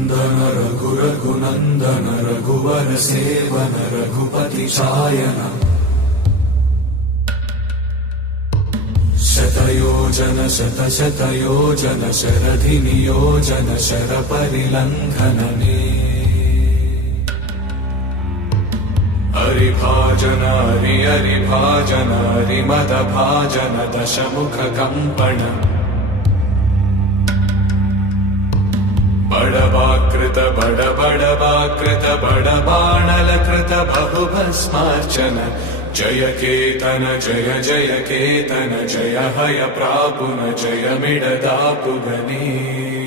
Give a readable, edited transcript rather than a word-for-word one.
नन्दन रघुरघुनन्दन रघुवर सेवन रघुपति चायन शतयोजन शतशतयोजन शरधि नियोजन शरपरिलङ्घनने हरिभाजन हरिभाजन हरिमदभाजन दशमुख कम्पण बड़वाकृत बड़वाकृत बड़बाणलकृत बहुभस्मार्चन जय केतन जय जय केतन जय हय प्रापुन जय मिडदापुगने।